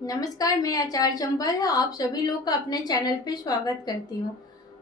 नमस्कार, मैं आचार्य चंपल आप सभी लोग का अपने चैनल पे स्वागत करती हूँ।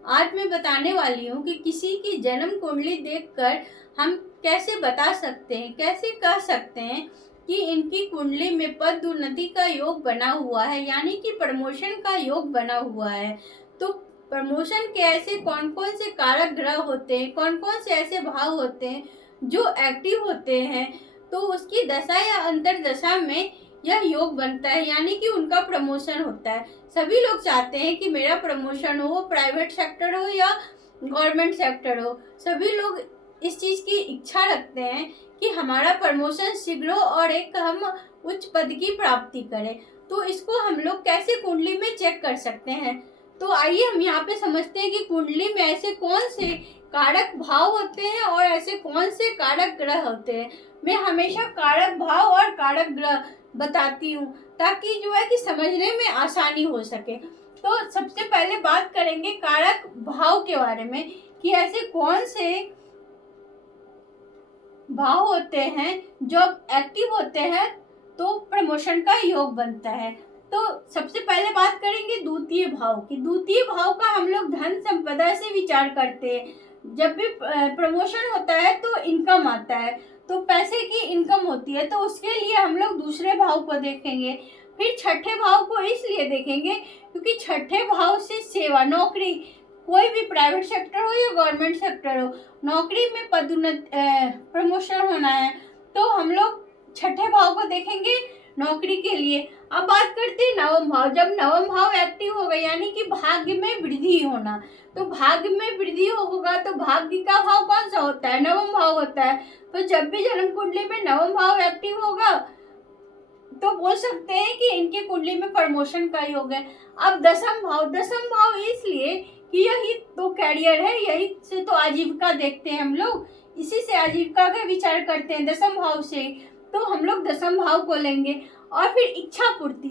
आज मैं बताने वाली हूँ कि किसी की जन्म कुंडली देखकर हम कैसे बता सकते हैं, कैसे कह सकते हैं कि इनकी कुंडली में पद उन्नति का योग बना हुआ है, यानी कि प्रमोशन का योग बना हुआ है। तो प्रमोशन के ऐसे कौन कौन से कारक ग्रह होते हैं, कौन कौन से ऐसे भाव होते हैं जो एक्टिव होते हैं, तो उसकी दशा या अंतर दशा में यह योग बनता है, यानी कि उनका प्रमोशन होता है। सभी लोग चाहते हैं कि मेरा प्रमोशन हो, प्राइवेट सेक्टर हो या गवर्नमेंट सेक्टर हो। सभी लोग इस चीज की इच्छा रखते हैं कि हमारा प्रमोशन शीघ्र हो और एक हम उच्च पद की प्राप्ति करें। तो इसको हम लोग कैसे कुंडली में चेक कर सकते हैं? तो आइए हम यहाँ पे समझते हैं कि कुंडली में ऐसे कौन से कारक भाव होते हैं और ऐसे कौन से कारक ग्रह होते हैं। मैं हमेशा कारक भाव और कारक ग्रह बताती हूँ ताकि जो है कि समझने में आसानी हो सके। तो सबसे पहले बात करेंगे कारक भाव के बारे में कि ऐसे कौन से भाव होते हैं जो एक्टिव होते हैं तो प्रमोशन का योग बनता है। तो सबसे पहले बात करेंगे द्वितीय भाव की। द्वितीय भाव का हम लोग धन संपदा से विचार करते हैं। जब भी प्रमोशन होता है तो इनकम आता है, तो पैसे की इनकम होती है, तो उसके लिए हम लोग दूसरे भाव को देखेंगे। फिर छठे भाव को इसलिए देखेंगे क्योंकि छठे भाव से सेवा, नौकरी, कोई भी प्राइवेट सेक्टर हो या गवर्नमेंट सेक्टर हो, नौकरी में प्रमोशन होना है तो हम लोग छठे भाव को देखेंगे नौकरी के लिए। अब बात करते हैं नवम भाव। जब नवम भाव एक्टिव होगा यानी कि भाग्य में वृद्धि होना, तो भाग्य में वृद्धि होगा तो भाग्य का भाव कौन सा होता है? नवम भाव होता है। तो जब भी जन्म कुंडली में नवम भाव एक्टिव होगा तो बोल सकते हैं कि इनकी कुंडली में प्रमोशन का योग है। अब दसम भाव, दसम भाव इसलिए कि यही तो कैरियर है, यही से तो आजीविका देखते हैं हम लोग, इसी से आजीविका का विचार करते हैं दसम भाव से। तो हम लोग दसम भाव को लेंगे। और फिर इच्छा पूर्ति,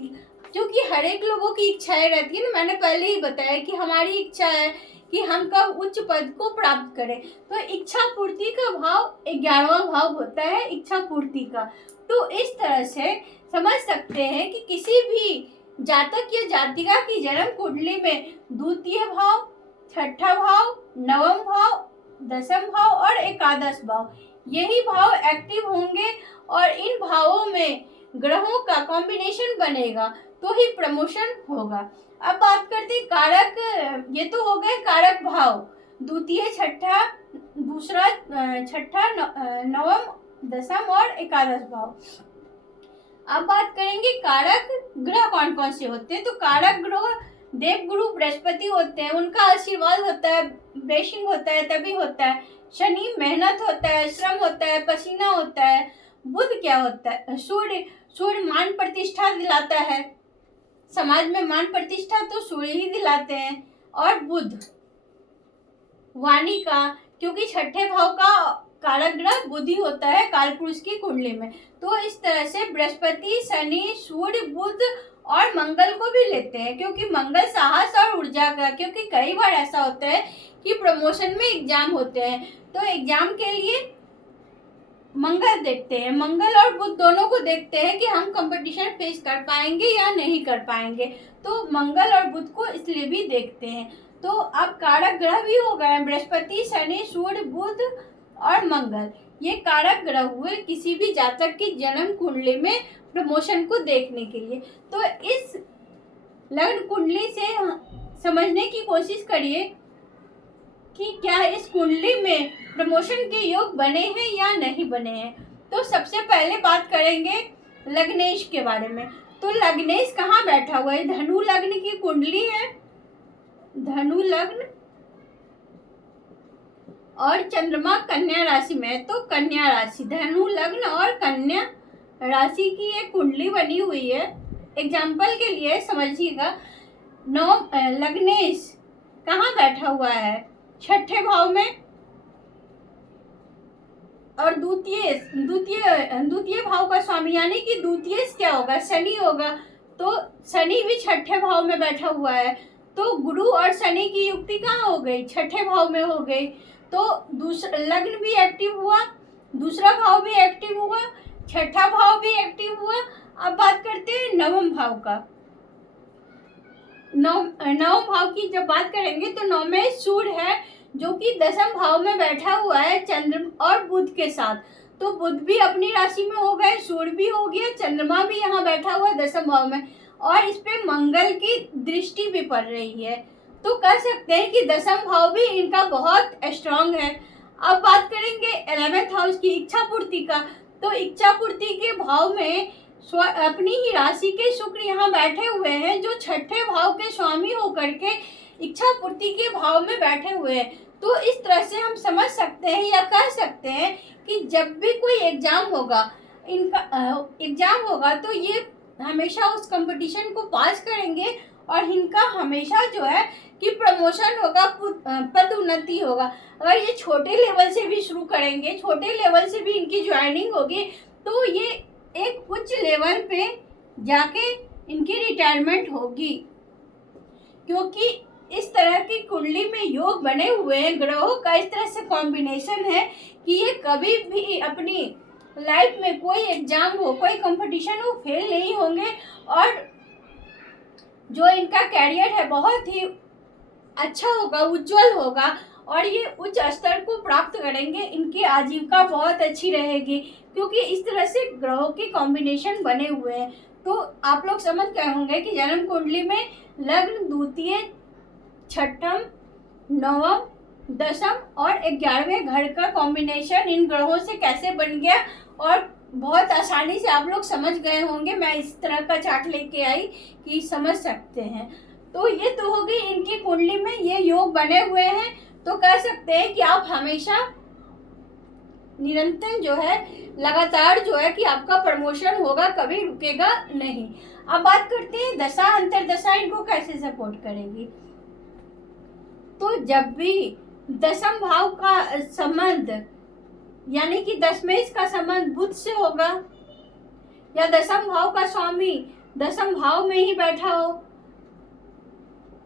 क्योंकि हर एक लोगों की इच्छाएं रहती है ना, मैंने पहले ही बताया कि हमारी इच्छा है कि हम कब उच्च पद को प्राप्त करें। तो इच्छा पूर्ति का भाव 11वां भाव होता है, इच्छा पूर्ति का। तो इस तरह से समझ सकते हैं कि किसी भी जातक या जातिका की जन्म कुंडली में द्वितीय भाव, छठा भाव, नवम भाव, दसम भाव और एकादश भाव, यही भाव एक्टिव होंगे और इन भावों में ग्रहों का कॉम्बिनेशन बनेगा तो ही प्रमोशन होगा। अब बात करते हैं कारक। ये तो हो गए कारक भाव, द्वितीय, छठा, दूसरा, छठा, नवम, दसम और एकादश भाव। अब बात करेंगे कारक ग्रह कौन कौन से होते हैं। तो कारक ग्रह देव गुरु बृहस्पति होते हैं, उनका आशीर्वाद होता है, ब्लेसिंग होता है, तभी होता है। शनि मेहनत होता है, श्रम होता है, पसीना होता है। बुध क्या होता है? सूर्य, सूर्य मान प्रतिष्ठा दिलाता है, समाज में मान प्रतिष्ठा तो सूर्य ही दिलाते हैं। और बुध वाणी का, क्योंकि छठे भाव का कारक ग्रह बुद्धि होता है कालपुरुष की कुंडली में। तो इस तरह से बृहस्पति, शनि, सूर्य, बुध और मंगल को भी लेते हैं, क्योंकि मंगल साहस और ऊर्जा का, क्योंकि कई बार ऐसा होता है कि प्रमोशन में एग्जाम होते हैं तो एग्जाम के लिए मंगल देखते हैं, मंगल और बुध दोनों को देखते हैं कि हम कंपटीशन फेस कर पाएंगे या नहीं कर पाएंगे, तो मंगल और बुध को इसलिए भी देखते हैं। तो अब कारक ग्रह भी हो गए बृहस्पति, शनि, सूर्य, बुध और मंगल, ये कारक ग्रह हुए किसी भी जातक की जन्म कुंडली में प्रमोशन को देखने के लिए। तो इस लग्न कुंडली से समझने की कोशिश करिए कि क्या इस कुंडली में प्रमोशन के योग बने हैं या नहीं बने हैं। तो सबसे पहले बात करेंगे लग्नेश के बारे में। तो लग्नेश कहाँ बैठा हुआ है? धनु लग्न की कुंडली है, धनु लग्न और चंद्रमा कन्या राशि में, तो कन्या राशि, धनु लग्न और कन्या राशि की एक कुंडली बनी हुई है। एग्जाम्पल के लिए समझिएगा, लग्नेश कहाँ बैठा हुआ है? छठे भाव में। और द्वितीय भाव का स्वामी यानी कि द्वितीय क्या होगा? शनि होगा। तो शनि भी छठे भाव में बैठा हुआ है, तो गुरु और शनि की युक्ति कहाँ हो गई? छठे भाव में हो गई। तो दूसरा लग्न भी एक्टिव हुआ, दूसरा भाव भी एक्टिव हुआ, छठा भाव भी एक्टिव हुआ अब बात करते हैं नवम भाव का। नवम भाव की जब बात करेंगे तो नौ में सूर्य है जो कि दसम भाव में बैठा हुआ है चंद्र और बुध के साथ। तो बुध भी अपनी राशि में हो गए, सूर्य भी हो गया, चंद्रमा भी यहाँ बैठा हुआ है दसम भाव में, और इस पे मंगल की दृष्टि भी पड़ रही है। तो कह सकते हैं कि दसम भाव भी इनका बहुत स्ट्रांग है। अब बात करेंगे 11th हाउस की, इच्छा पूर्ति का। तो इच्छा पूर्ति के भाव में अपनी ही राशि के शुक्र यहाँ बैठे हुए हैं जो छठे भाव के स्वामी होकर के इच्छा पूर्ति के भाव में बैठे हुए हैं। तो इस तरह से हम समझ सकते हैं या कह सकते हैं कि जब भी कोई एग्जाम होगा, तो ये हमेशा उस कंपटीशन को पास करेंगे और इनका हमेशा जो है कि प्रमोशन होगा, पद उन्नति होगा। अगर ये छोटे लेवल से भी शुरू करेंगे, छोटे लेवल से भी इनकी ज्वाइनिंग होगी, तो ये एक उच्च लेवल पे जाके इनकी रिटायरमेंट होगी। क्योंकि इस तरह की कुंडली में योग बने हुए हैं, ग्रहों का इस तरह से कॉम्बिनेशन है कि ये कभी भी अपनी लाइफ में कोई एग्जाम हो, कोई कंपटीशन हो, फेल नहीं होंगे और जो इनका कैरियर है बहुत ही अच्छा होगा, उज्जवल होगा और ये उच्च स्तर को प्राप्त करेंगे। इनकी आजीविका बहुत अच्छी रहेगी क्योंकि इस तरह से ग्रहों के कॉम्बिनेशन बने हुए हैं। तो आप लोग समझ गए होंगे कि जन्म कुंडली में लग्न, द्वितीय, छठम, नवम, दसम और 11वें घर का कॉम्बिनेशन इन ग्रहों से कैसे बन गया, और बहुत आसानी से आप लोग समझ गए होंगे। मैं इस तरह का चार्ट लेके आई कि समझ सकते हैं। तो ये तो हो गई इनकी कुंडली में ये योग बने हुए हैं। तो कह सकते हैं कि आप हमेशा निरंतर जो है, लगातार जो है कि आपका प्रमोशन होगा, कभी रुकेगा नहीं। अब बात करते हैं दशा अंतरदशा इनको कैसे सपोर्ट करेगी। तो जब भी दसम भाव का संबंध यानी कि दशमेश का संबंध बुध से होगा, या दसम भाव का स्वामी दसम भाव में ही बैठा हो,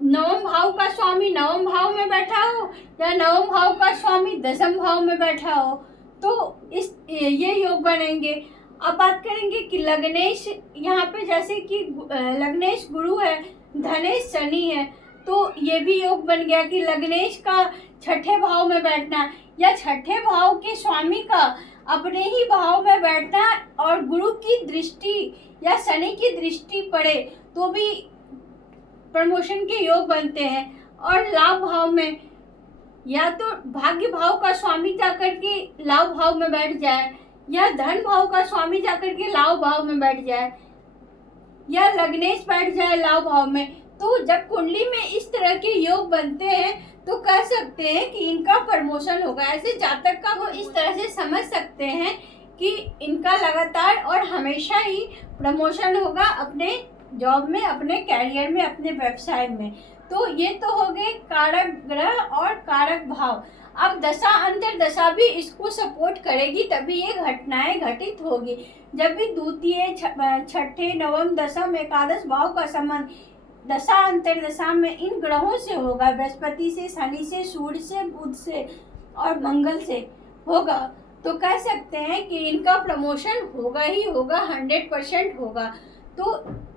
नवम भाव का स्वामी नवम भाव में बैठा हो, या नवम भाव का स्वामी दसम भाव में बैठा हो, तो ये योग बनेंगे। अब बात करेंगे कि लग्नेश, यहाँ पे जैसे कि लग्नेश गुरु है, धनेश शनि है, तो ये भी योग बन गया कि लग्नेश का छठे भाव में बैठना या छठे भाव के स्वामी का अपने ही भाव में बैठना और गुरु की दृष्टि या शनि की दृष्टि पड़े तो भी प्रमोशन के योग बनते हैं। और लाभ भाव में या तो भाग्य भाव का स्वामी जाकर के लाभ भाव में बैठ जाए, या धन भाव का स्वामी जाकर के लाभ भाव में बैठ जाए, या लग्नेश बैठ जाए लाभ भाव में। तो जब कुंडली में इस तरह के योग बनते हैं तो कह सकते हैं कि इनका प्रमोशन होगा। ऐसे जातक का वो इस तरह से समझ सकते हैं कि इनका लगातार और हमेशा ही प्रमोशन होगा अपने जॉब में, अपने कैरियर में, अपने व्यवसाय में। तो ये तो हो गए कारक ग्रह और कारक भाव। अब दशा अंतरदशा भी इसको सपोर्ट करेगी, तभी ये घटनाएं घटित होगी। जब भी द्वितीय, छठे, नवम, दसम, एकादश भाव का संबंध दशा अंतरदशा में इन ग्रहों से होगा, बृहस्पति से, शनि से, सूर्य से, बुध से और मंगल से होगा, तो कह सकते हैं कि इनका प्रमोशन होगा ही होगा, 100% होगा। तो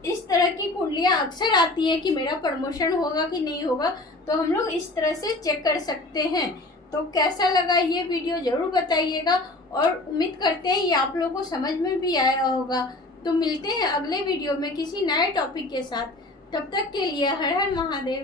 इस तरह की कुंडलियां अक्सर आती हैं कि मेरा प्रमोशन होगा कि नहीं होगा, तो हम लोग इस तरह से चेक कर सकते हैं। तो कैसा लगा ये वीडियो ज़रूर बताइएगा और उम्मीद करते हैं ये आप लोगों को समझ में भी आया होगा। तो मिलते हैं अगले वीडियो में किसी नए टॉपिक के साथ। तब तक के लिए हर हर महादेव।